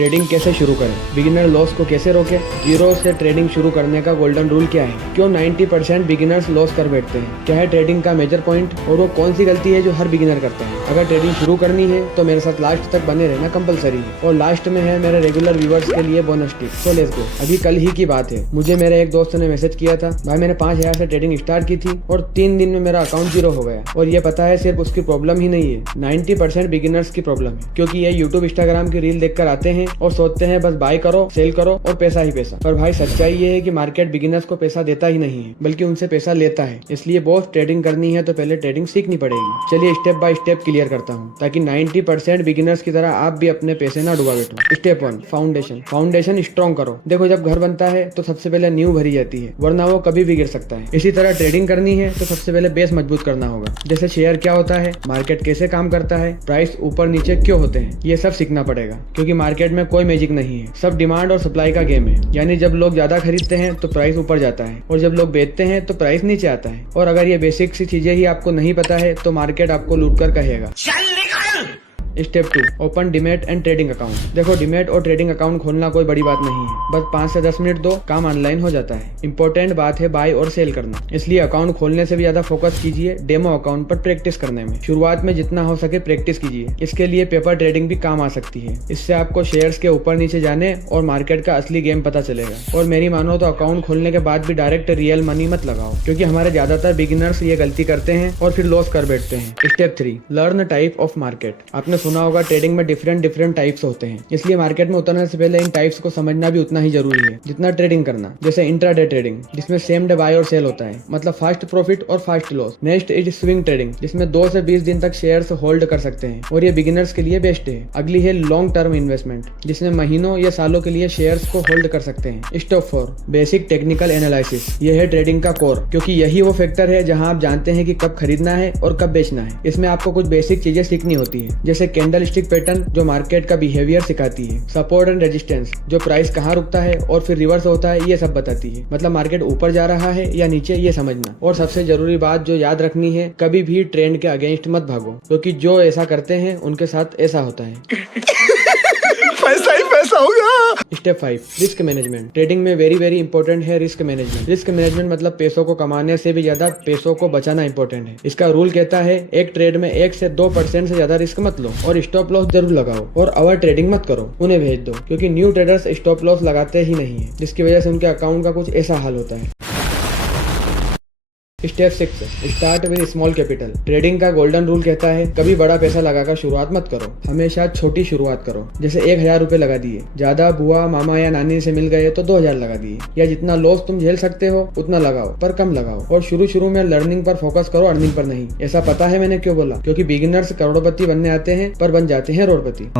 Trading कैसे शुरू करें, बिगिनर लॉस को कैसे रोकें, जीरो से ट्रेडिंग शुरू करने का गोल्डन रूल क्या है, क्यों 90% बिगिनर्स लॉस कर बैठते हैं, क्या है ट्रेडिंग का मेजर पॉइंट और वो कौन सी गलती है जो हर बिगिनर करता है। अगर ट्रेडिंग शुरू करनी है तो मेरे साथ लास्ट तक बने रहना कंपलसरी है और लास्ट में है मेरे रेगुलर व्यूअर्स के लिए bonus tip. So let's go. अभी कल ही की बात है, मुझे मेरे एक दोस्त ने मैसेज किया था, भाई मैंने 5000 से ट्रेडिंग स्टार्ट की थी और 3 दिन में मेरा अकाउंट जीरो हो गया। और ये पता है सिर्फ उसकी प्रॉब्लम ही नहीं है, 90% बिगिनर्स की प्रॉब्लम है, क्योंकि ये यूट्यूब इंस्टाग्राम की रील देखकर आते हैं और सोचते हैं बस बाय करो सेल करो और पैसा ही पैसा। पर भाई सच्चाई ये है कि मार्केट बिगिनर्स को पैसा देता ही नहीं है, बल्कि उनसे पैसा लेता है। इसलिए बहुत ट्रेडिंग करनी है तो पहले ट्रेडिंग सीखनी पड़ेगी। चलिए स्टेप बाय स्टेप क्लियर करता हूँ, ताकि 90% बिगिनर्स की तरह आप भी अपने पैसे ना डुबा बैठो। स्टेप 1, फाउंडेशन स्ट्रॉन्ग करो। देखो जब घर बनता है तो सबसे पहले नींव भरी जाती है, वरना वो कभी भी गिर सकता है। इसी तरह ट्रेडिंग करनी है तो सबसे पहले बेस मजबूत करना होगा। जैसे शेयर क्या होता है, मार्केट कैसे काम करता है, प्राइस ऊपर नीचे क्यों होते हैं, ये सब सीखना पड़ेगा। क्योंकि मार्केट में कोई मैजिक नहीं है, सब डिमांड और सप्लाई का गेम है। यानी जब लोग ज्यादा खरीदते हैं तो प्राइस ऊपर जाता है और जब लोग बेचते हैं तो प्राइस नीचे आता है। और अगर ये बेसिक सी चीजें ही आपको नहीं पता है तो मार्केट आपको लूट कर कहेगा। Step 2, open demat and trading account. देखो डीमैट और ट्रेडिंग अकाउंट खोलना कोई बड़ी बात नहीं है, बस 5 से 10 मिनट दो, काम ऑनलाइन हो जाता है। इंपॉर्टेंट बात है बाय और सेल करना, इसलिए अकाउंट खोलने से भी ज्यादा फोकस कीजिए डेमो अकाउंट पर प्रैक्टिस करने में। शुरुआत में जितना हो सके प्रैक्टिस कीजिए। इसके लिए पेपर ट्रेडिंग भी काम आ सकती है, इससे आपको शेयर्स के ऊपर नीचे जाने और मार्केट का असली गेम पता चलेगा। और मेरी मानो तो अकाउंट खोलने के बाद भी डायरेक्ट रियल मनी मत लगाओ, क्योंकि हमारे ज्यादातर बिगिनर्स ये गलती करते हैं और फिर लॉस कर बैठते हैं। Step 3, learn type of market. आपने सुना होगा ट्रेडिंग में डिफरेंट टाइप्स होते हैं, इसलिए मार्केट में उतरने से पहले इन टाइप्स को समझना भी उतना ही जरूरी है जितना ट्रेडिंग करना। जैसे इंट्राडे ट्रेडिंग, जिसमें सेम डे बाय और सेल होता है, मतलब फास्ट प्रॉफिट और fast loss. Next is swing trading, जिसमें 2 से 20 दिन तक शेयर्स होल्ड कर सकते हैं और ये बिगिनर्स के लिए बेस्ट है। अगली है लॉन्ग टर्म इन्वेस्टमेंट, जिसमें महीनों या सालों के लिए शेयर्स को होल्ड कर सकते हैं। Step 4, basic technical analysis. यह है ट्रेडिंग का कोर, क्योंकि यही वो फैक्टर है जहां आप जानते हैं कि कब खरीदना है और कब बेचना है। इसमें आपको कुछ बेसिक चीजें सीखनी होती है, जैसे कैंडल स्टिक पैटर्न जो मार्केट का बिहेवियर सिखाती है, सपोर्ट एंड रेजिस्टेंस जो प्राइस कहाँ रुकता है और फिर रिवर्स होता है, ये सब बताती है। मतलब मार्केट ऊपर जा रहा है या नीचे, ये समझना। और सबसे जरूरी बात जो याद रखनी है, कभी भी ट्रेंड के अगेंस्ट मत भागो, क्योंकि जो ऐसा करते हैं उनके साथ ऐसा होता है। पैसा ही पैसा होगा। Step 5, risk management. ट्रेडिंग में वेरी इंपॉर्टेंट है रिस्क मैनेजमेंट। रिस्क मैनेजमेंट मतलब पैसों को कमाने से भी ज्यादा पैसों को बचाना इंपॉर्टेंट है। इसका रूल कहता है एक ट्रेड में 1 से 2% से ज्यादा रिस्क मत लो और स्टॉप लॉस जरूर लगाओ और ओवर ट्रेडिंग मत करो, उन्हें भेज दो। क्योंकि न्यू ट्रेडर्स स्टॉप लॉस लगाते ही नहीं है, जिसकी वजह से उनके अकाउंट का कुछ ऐसा हाल होता है। Step 6, start with small capital. Trading का गोल्डन रूल कहता है कभी बड़ा पैसा लगाकर शुरुआत मत करो, हमेशा छोटी शुरुआत करो। जैसे 1000 रुपए लगा दिए, ज्यादा बुआ मामा या नानी से मिल गए तो 2000 लगा दिए, या जितना लॉस तुम झेल सकते हो उतना लगाओ, पर कम लगाओ। और शुरू में लर्निंग पर फोकस करो, अर्निंग पर नहीं। ऐसा पता है मैंने क्यों बोला? क्योंकि बिगिनर्स करोड़पति बनने आते हैं पर बन जाते हैं रोडपति।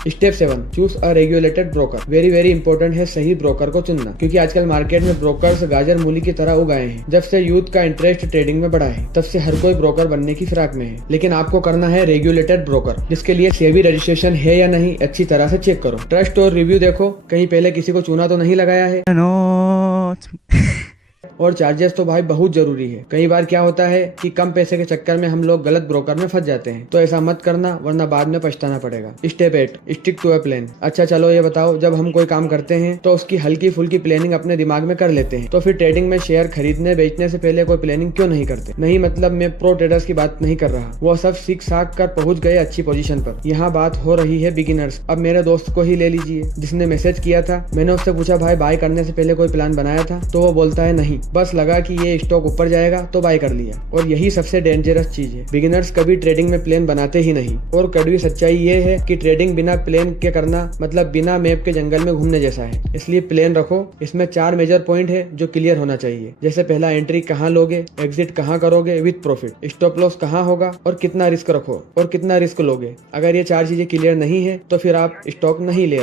Step 7, choose a regulated broker. Very important है सही ब्रोकर को चुनना, क्योंकि आजकल मार्केट में ब्रोकर्स गाजर मूली की तरह उगाए हैं। जब से यूथ का इंटरेस्ट ट्रेडिंग में बढ़ा है, तब से हर कोई ब्रोकर बनने की फिराक में है। लेकिन आपको करना है रेगुलेटेड ब्रोकर, जिसके लिए सेबी रजिस्ट्रेशन है या नहीं अच्छी तरह से चेक करो। ट्रस्ट और रिव्यू देखो, कहीं पहले किसी को चुना तो नहीं लगाया है। और चार्जेस तो भाई बहुत जरूरी है। कई बार क्या होता है कि कम पैसे के चक्कर में हम लोग गलत ब्रोकर में फंस जाते हैं, तो ऐसा मत करना, वरना बाद में पछताना पड़ेगा। Step 8, stick to a plan. अच्छा चलो ये बताओ, जब हम कोई काम करते हैं तो उसकी हल्की फुल्की प्लानिंग अपने दिमाग में कर लेते हैं, तो फिर ट्रेडिंग में शेयर खरीदने बेचने से पहले कोई प्लानिंग क्यों नहीं करते? नहीं मतलब मैं प्रो ट्रेडर्स की बात नहीं कर रहा, वो सब सीख साख कर पहुंच गए अच्छी पोजीशन पर। यहाँ बात हो रही है बिगिनर्स। अब मेरे दोस्त को ही ले लीजिए, जिसने मैसेज किया था। मैंने उससे पूछा भाई बाय करने से पहले कोई प्लान बनाया था? तो वो बोलता है नहीं, बस लगा कि ये स्टॉक ऊपर जाएगा तो बाय कर लिया। और यही सबसे डेंजरस चीज है, बिगिनर्स कभी ट्रेडिंग में प्लान बनाते ही नहीं। और कड़वी सच्चाई ये है कि ट्रेडिंग बिना प्लान के करना मतलब बिना मैप के जंगल में घूमने जैसा है। इसलिए प्लान रखो। इसमें 4 मेजर पॉइंट है जो क्लियर होना चाहिए। जैसे पहला, एंट्री कहाँ लोगे, एग्जिट कहाँ करोगे विद प्रॉफिट, स्टॉप लॉस कहाँ होगा और कितना रिस्क रखो और कितना रिस्क लोगे। अगर ये 4 चीजें क्लियर नहीं है तो फिर आप स्टॉक नहीं ले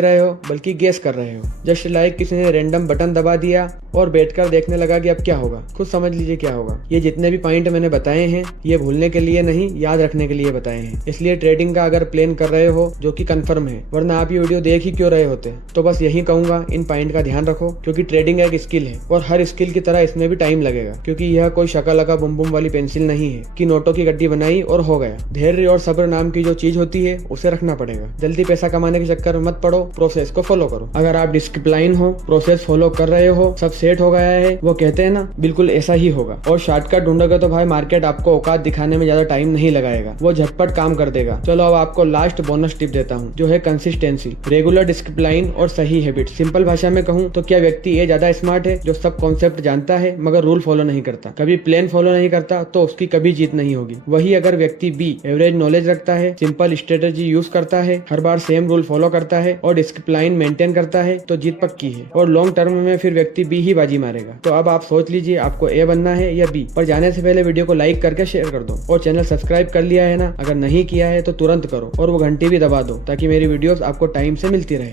रहे हो, बल्कि गेस कर रहे हो। जस्ट लाइक किसी ने रैंडम बटन दबा दिया लिया और बैठकर देखने लगा कि अब क्या होगा। खुद समझ लीजिए क्या होगा। ये जितने भी पॉइंट मैंने बताए हैं ये भूलने के लिए नहीं, याद रखने के लिए बताए हैं। इसलिए ट्रेडिंग का अगर प्लान कर रहे हो जो कि कंफर्म है, वरना आप ये वीडियो देख ही क्यों रहे होते। तो बस यही कहूंगा, इन पॉइंट का ध्यान रखो, क्योंकि ट्रेडिंग एक स्किल है और हर स्किल की तरह इसमें भी टाइम लगेगा, क्योंकि यह कोई शक्ल लगा बुम बुम वाली पेंसिल नहीं है कि नोटों की गड्डी बनाई और हो गया। धैर्य और सब्र नाम की जो चीज होती है उसे रखना पड़ेगा। जल्दी पैसा कमाने के चक्कर में मत पड़ो, प्रोसेस को फॉलो करो। अगर आप डिसिप्लिन हो, प्रोसेस फॉलो कर रहे हो, सब सेट हो गया है, वो कहते हैं ना बिल्कुल ऐसा ही होगा। और शॉर्टकट ढूंढोगे तो भाई मार्केट आपको औकात दिखाने में ज्यादा टाइम नहीं लगाएगा, वो झटपट काम कर देगा। चलो अब आपको लास्ट बोनस टिप देता हूँ, जो है कंसिस्टेंसी, रेगुलर डिसिप्लिन और सही हैबिट। सिंपल भाषा में कहूँ तो क्या व्यक्ति ये ज्यादा स्मार्ट है जो सब कॉन्सेप्ट जानता है मगर रूल फॉलो नहीं करता, कभी प्लान फॉलो नहीं करता, तो उसकी कभी जीत नहीं होगी। वही अगर व्यक्ति बी एवरेज नॉलेज रखता है, सिंपल स्ट्रेटेजी यूज करता है, हर बार सेम रूल फॉलो करता है और डिसिप्लिन मेंटेन करता है, तो जीत पक्की है। और लॉन्ग टर्म में फिर व्यक्ति बी ही बाजी मारेगा। तो अब आप सोच लीजिए आपको ए बनना है या बी। पर जाने से पहले वीडियो को लाइक करके शेयर कर दो और चैनल सब्सक्राइब कर लिया है ना, अगर नहीं किया है तो तुरंत करो और वो घंटी भी दबा दो ताकि मेरी वीडियोस आपको टाइम से मिलती रहे।